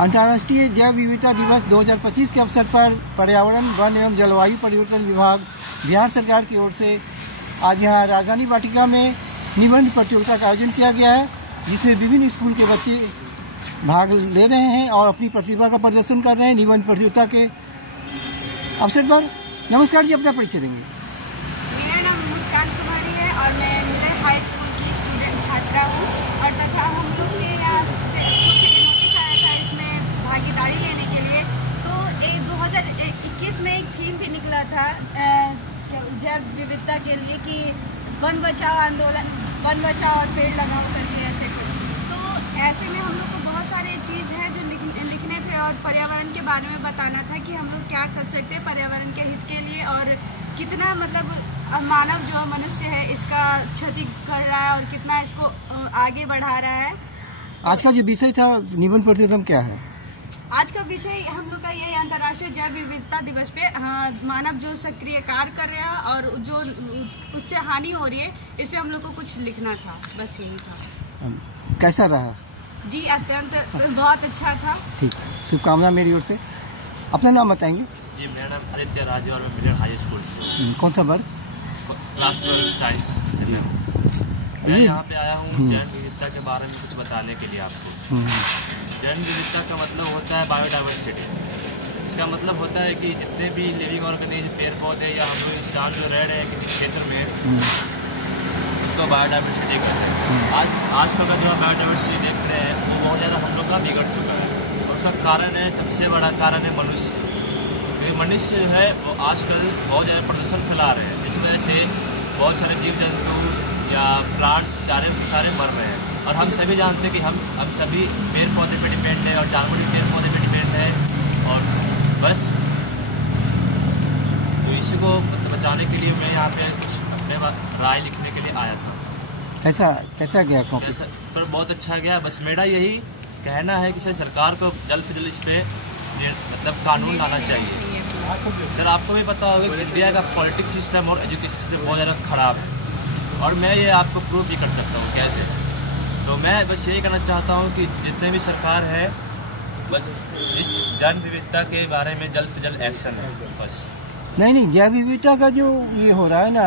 अंतर्राष्ट्रीय जैव विविधता दिवस 2025 के अवसर पर पर्यावरण, वन एवं जलवायु परिवर्तन विभाग बिहार सरकार की ओर से आज यहाँ राजधानी वाटिका में निबंध प्रतियोगिता का आयोजन किया गया है, जिसमें विभिन्न स्कूल के बच्चे भाग ले रहे हैं और अपनी प्रतिभा का प्रदर्शन कर रहे हैं। निबंध प्रतियोगिता के अवसर पर नमस्कार जी, अपना परिचय देंगे। मेरा नाम मुस्कान कुमारी है और मैं मिडल हाई स्कूल की स्टूडेंट छात्रा हूँ और तथा हम लोग के यहाँ स्कूल से नोटिस आया था इसमें भागीदारी लेने के लिए। तो 2021 में एक थीम भी निकला था जैव विविधता के लिए कि वन बचाओ आंदोलन, वन बचाओ और पेड़ लगाओ करके ऐसे कुछ। तो ऐसे में हम लोग को बहुत सारे चीज़ हैं जो लिखने थे और पर्यावरण के बारे में बताना था कि हम लोग क्या कर सकते हैं पर्यावरण के हित के लिए और कितना मतलब मानव जो मनुष्य है इसका क्षति कर रहा है और कितना इसको आगे बढ़ा रहा है। आज का जो विषय था निबंध प्रतियोगिता क्या है? आज का विषय हम लोग का यही अंतर्राष्ट्रीय जैव विविधता दिवस पे मानव जो सक्रिय कार्य कर रहे हैं और जो उससे हानि हो रही है इस पे हम लोग को कुछ लिखना था, बस यही था। कैसा रहा? जी अत्यंत बहुत अच्छा था। ठीक, शुभकामना मेरी ओर से। अपना नाम बताएंगे? जी मेरा नाम आदित्य राज और मैं मिडल हाई स्कूल से। कौन सा वर्ग? Class 12 science. मैं यहाँ पे आया हूँ जैव विविधता के बारे में कुछ बताने के लिए आपको। जैव विविधता का मतलब होता है बायोडाइवर्सिटी। इसका मतलब होता है कि जितने भी लिविंग ऑर्गेनिज्म, पेड़ पौधे या हम लोग इंसान जो रह रहे हैं किसी क्षेत्र में उसको बायोडाइवर्सिटी कहते हैं। आज का जो बायोडाइवर्सिटी देख रहे हैं वो बहुत ज़्यादा हम लोग का बिगड़ चुका है और उसका कारण है, सबसे बड़ा कारण है मनुष्य। ये मनुष्य है वो आजकल बहुत ज़्यादा प्रदूषण फैला रहे हैं, जिस वजह से बहुत सारे जीव जंतु या प्लांट्स सारे मर रहे हैं। और हम सभी जानते हैं कि हम सभी पेड़ पौधे पे डिपेंड है और जानवर भी पेड़ पौधे पे डिपेंड है और बस तो इसी को बचाने के लिए मैं यहाँ पे कुछ अपने राय लिखने के लिए आया था। कैसा गया? सर बहुत अच्छा गया। बस मेरा यही कहना है कि सर सरकार को जल्द से जल्द इस पर मतलब कानून लाना चाहिए। सर आपको भी पता होगा कि इंडिया का पॉलिटिक्स सिस्टम और एजुकेशन सिस्टम बहुत ज़्यादा ख़राब है और मैं ये आपको प्रूव भी कर सकता हूँ कैसे। तो मैं बस यही कहना चाहता हूँ कि जितने भी सरकार है बस इस जैव विविधता के बारे में जल्द से जल्द एक्शन है बस। नहीं, जैव विविधता का जो ये हो रहा है ना,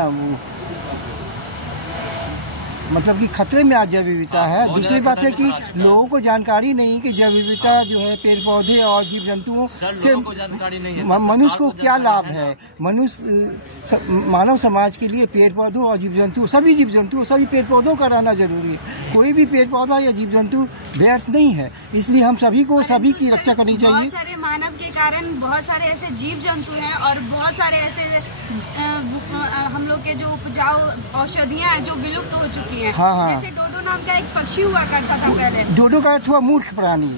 मतलब कि खतरे में आज जैव विविधता है। दूसरी बात है कि लोगों को जानकारी नहीं कि जैव विविधता जो है पेड़ पौधे और जीव जंतुओं से जानकारी नहीं है। मनुष्य को क्या लाभ है। मनुष्य मानव समाज के लिए पेड़ पौधों और जीव जंतु, सभी जीव जंतु, सभी पेड़ पौधों का रहना जरूरी है। कोई भी पेड़ पौधा या जीव जंतु व्यर्थ नहीं है, इसलिए हम सभी को सभी की रक्षा करनी चाहिए। बहुत सारे मानव के कारण बहुत सारे ऐसे जीव जंतु हैं और बहुत सारे ऐसे हम लोग के जो उपजाऊ औषधियाँ हैं जो विलुप्त हो चुकी हैं। हाँ। जैसे डोडो नाम का एक पक्षी हुआ करता था पहले। डोडो का अर्थ हुआ मूर्ख प्राणी।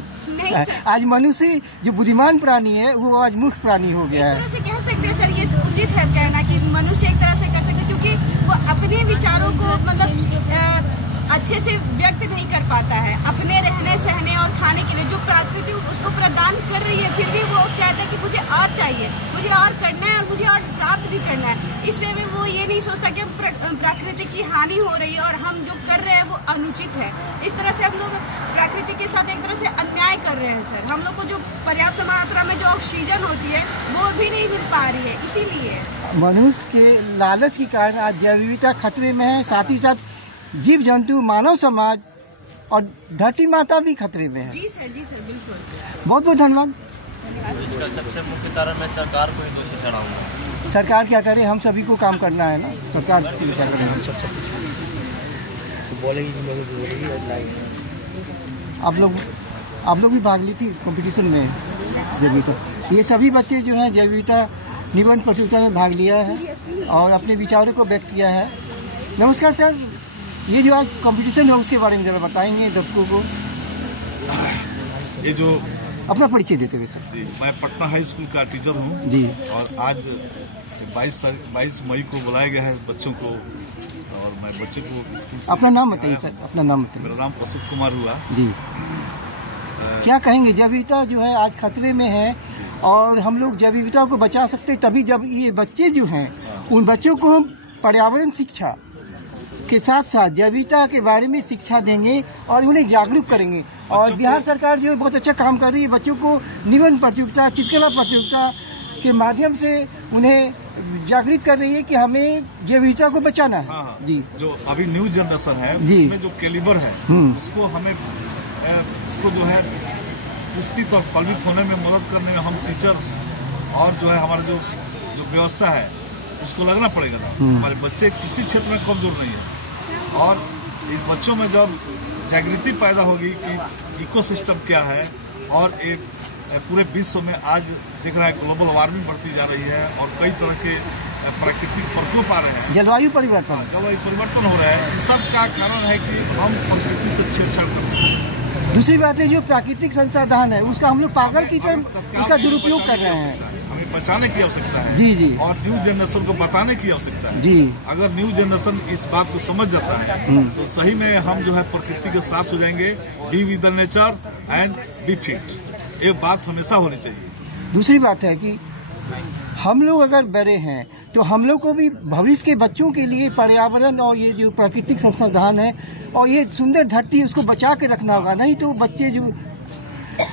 आज मनुष्य जो बुद्धिमान प्राणी है वो आज मूर्ख प्राणी हो गया है। एक तरह से कह सकते हैं सर, ये उचित है कहना कि मनुष्य एक तरह से कर सकते, क्योंकि वो अपने विचारों को मतलब अच्छे से व्यक्त नहीं कर पाता है। अपने रहने सहने और खाने के लिए जो प्रकृति उसको प्रदान कर रही है, फिर भी वो चाहता है कि मुझे और चाहिए, मुझे और करना है और मुझे और प्राप्त भी करना है। इस वे में वो ये नहीं सोचता कि प्रकृति की हानि हो रही है और हम जो कर रहे हैं वो अनुचित है। इस तरह से हम लोग प्रकृति के साथ एक तरह से अन्याय कर रहे हैं सर। हम लोग को जो पर्याप्त मात्रा में जो ऑक्सीजन होती है वो भी नहीं मिल पा रही है। इसीलिए मनुष्य के लालच के कारण आज जैव विविधता खतरे में है, साथ ही साथ जीव जंतु, मानव समाज और धरती माता भी खतरे में है। जी सर बिल्कुल। बहुत बहुत धन्यवाद। इसका सबसे मुख्य कारण मैं सरकार को ही दोषी ठहराऊंगा। सरकार क्या करे, हम सभी को काम करना है ना। सरकार क्या करे, हम सब बोलेगी। आप लोग भी भाग ली थी कंपटीशन में जैव विविधता। ये सभी बच्चे जो हैं जैव विविधता निबंध प्रतियोगिता में भाग लिया है और अपने विचारों को व्यक्त किया है। नमस्कार सर, ये जो आज कंपटीशन है उसके बारे में जरा बताएंगे दर्शकों को। ये जो अपना परिचय देते हुए सर। जी, मैं पटना हाई स्कूल का टीचर हूँ जी और आज 22 मई को बुलाया गया है बच्चों को और मैं बच्चे को स्कूल से। अपना नाम बताइए सर, अपना नाम बताइए। मेरा नाम अशोक कुमार हुआ जी। क्या कहेंगे, जैव विविधता जो है आज खतरे में है और हम लोग जैव विविधता को बचा सकते तभी जब ये बच्चे जो हैं उन बच्चों को हम पर्यावरण शिक्षा के साथ साथ जैव विविधता के बारे में शिक्षा देंगे और उन्हें जागरूक करेंगे। और बिहार सरकार जो बहुत अच्छा काम कर रही है, बच्चों को निबंध प्रतियोगिता, चित्रकला प्रतियोगिता के माध्यम से उन्हें जागृत कर रही है कि हमें जैव विविधता को बचाना है। हाँ, जी, जो अभी न्यू जनरेशन है उसमें जो कैलिबर है उसको हमें उसको जो है पुष्पित और फलित होने में मदद करने में हम टीचर्स और जो है हमारा जो व्यवस्था है उसको लगना पड़ेगा। हमारे बच्चे किसी क्षेत्र में कमजोर नहीं है और इन बच्चों में जब जागृति पैदा होगी कि इकोसिस्टम क्या है और एक पूरे विश्व में आज देख रहा है ग्लोबल वार्मिंग बढ़ती जा रही है और कई तरह के प्राकृतिक प्रकोप आ रहे हैं, जलवायु परिवर्तन हो रहा है। इस सब का कारण है कि हम प्रकृति से छेड़छाड़ कर सकते हैं। दूसरी बात है, जो प्राकृतिक संसाधन है उसका हम लोग पागल की तरह उसका दुरुपयोग कर रहे हैं। हमें बचाने की आवश्यकता है जी और न्यू जनरेशन को बताने की आवश्यकता है जी। अगर न्यू जनरेशन इस बात को समझ जाता है तो सही में हम जो है प्रकृति के साथ हो जाएंगे। Be with the nature and be fit, ये बात हमेशा होनी चाहिए। दूसरी बात है कि हम लोग अगर बड़े हैं तो हम लोग को भी भविष्य के बच्चों के लिए पर्यावरण और ये जो प्राकृतिक संसाधन है और ये सुंदर धरती उसको बचा के रखना होगा। नहीं तो बच्चे जो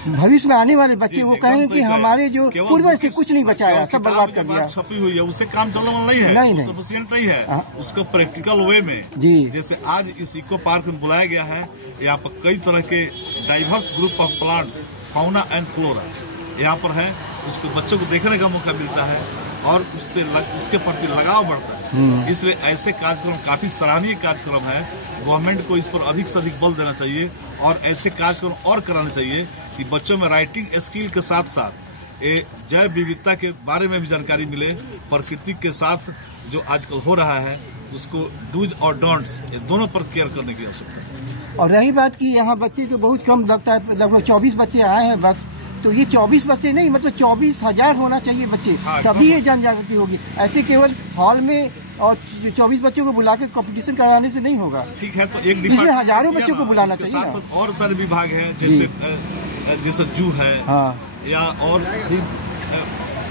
भविष्य में आने वाले बच्चे वो कहेंगे कि हमारे जो पूर्वज से कुछ नहीं बचाया, सब बर्बाद कर दिया। छपी हुई है उससे काम चलने वाला नहीं है, नहीं सफिशिएंट नहीं है। उसको प्रैक्टिकल वे में जी, जैसे आज इस इको पार्क में बुलाया गया है, यहाँ पर कई तरह के diverse group of plants, fauna and flora यहाँ पर है, उसको बच्चों को देखने का मौका मिलता है और उसके प्रति लगाव बढ़ता है। इसलिए ऐसे कार्यक्रम काफी सराहनीय कार्यक्रम है। गवर्नमेंट को इस पर अधिक से अधिक बल देना चाहिए और ऐसे कार्यक्रम और कराने चाहिए कि बच्चों में राइटिंग स्किल के साथ साथ जैव विविधता के बारे में भी जानकारी मिले। प्रकृति के साथ जो आजकल हो रहा है उसको डूज और डोंट्स दोनों पर केयर करने की आवश्यकता है। और रही बात की यहाँ बच्चे तो बहुत कम लगता है, लगभग 24 बच्चे आए हैं बस। तो ये 24 बच्चे नहीं, मतलब 24,000 होना चाहिए बच्चे, तभी ये जन जागृति होगी। ऐसे केवल हॉल में और 24 बच्चों को बुला के कंपटीशन कराने से नहीं होगा। ठीक है, तो एक इसमें हजारों बच्चों को बुलाना चाहिए। और सारे विभाग हैं जैसे जू है या और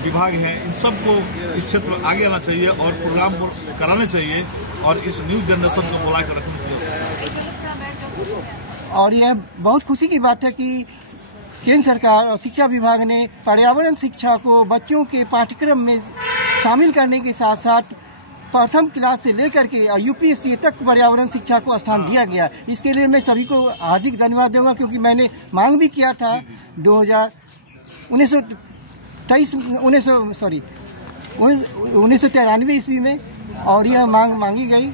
विभाग हैं, इन सबको इस क्षेत्र में आगे आना चाहिए और प्रोग्राम कराने चाहिए और इस न्यू जनरेशन को बुला कर रखना चाहिए। और यह बहुत खुशी की बात है कि केंद्र सरकार और शिक्षा विभाग ने पर्यावरण शिक्षा को बच्चों के पाठ्यक्रम में शामिल करने के साथ साथ प्रथम क्लास से लेकर के यूपीएससी तक पर्यावरण शिक्षा को स्थान दिया गया। इसके लिए मैं सभी को हार्दिक धन्यवाद दूंगा, क्योंकि मैंने मांग भी किया था 1993 ईस्वी में और यह मांगी गई।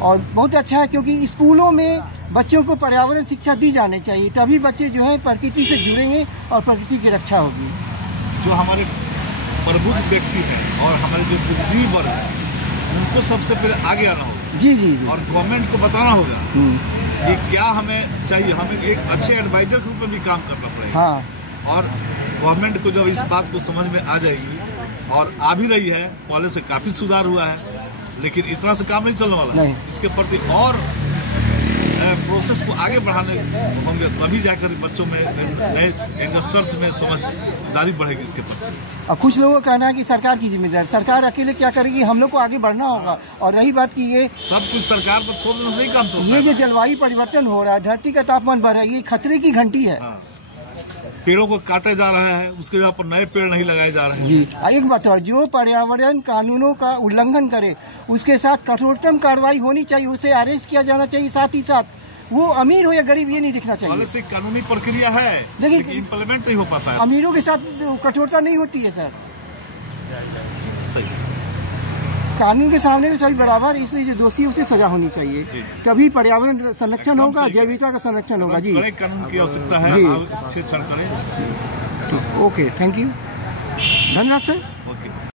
और बहुत अच्छा है, क्योंकि स्कूलों में बच्चों को पर्यावरण शिक्षा दी जानी चाहिए, तभी बच्चे जो है प्रकृति से जुड़ेंगे और प्रकृति की रक्षा होगी। जो हमारे प्रबुद्ध व्यक्ति हैं और हमारे जो बुद्धिजीवी वर्ग है उनको सबसे पहले आगे आना होगा। जी जी जी। और गवर्नमेंट को बताना होगा कि क्या हमें चाहिए। हमें एक अच्छे एडवाइजर के रूप में भी काम करना पड़ेगा। और गवर्नमेंट को जब इस बात को समझ में आ जाएगी और आ भी रही है, पहले से काफी सुधार हुआ है, लेकिन इतना से काम नहीं चलने वाला है। इसके प्रति और प्रोसेस को आगे बढ़ाने होंगे, तभी जाकर बच्चों में, नए यंगस्टर्स में समझदारी बढ़ेगी इसके प्रति। और कुछ लोगों का कहना है कि सरकार की जिम्मेदारी, सरकार अकेले क्या करेगी, हम लोग को आगे बढ़ना होगा। और रही बात की ये सब कुछ सरकार पर छोड़ देना नहीं काम चलता। ये जो जलवायु परिवर्तन हो रहा है, धरती का तापमान बढ़ रहा है, ये खतरे की घंटी है। पेड़ों को काटा जा रहा है, उसके जगह पर नए पेड़ नहीं लगाए जा रहे हैं। एक बात और, जो पर्यावरण कानूनों का उल्लंघन करे उसके साथ कठोरतम कार्रवाई होनी चाहिए, उसे अरेस्ट किया जाना चाहिए। साथ ही साथ वो अमीर हो या गरीब ये नहीं दिखना चाहिए। पहले से कानूनी प्रक्रिया है, लेकिन इम्प्लीमेंट नहीं हो पाता है। अमीरों के साथ कठोरता नहीं होती है सर। सही, कानून के सामने में सभी बराबर, इसलिए जो दोषी है उसे सजा होनी चाहिए, तभी पर्यावरण संरक्षण होगा, जैव विविधता का संरक्षण होगा। जी, बड़े कानून की आवश्यकता है, छेड़छाड़ करें। ओके, थैंक यू, धन्यवाद सर।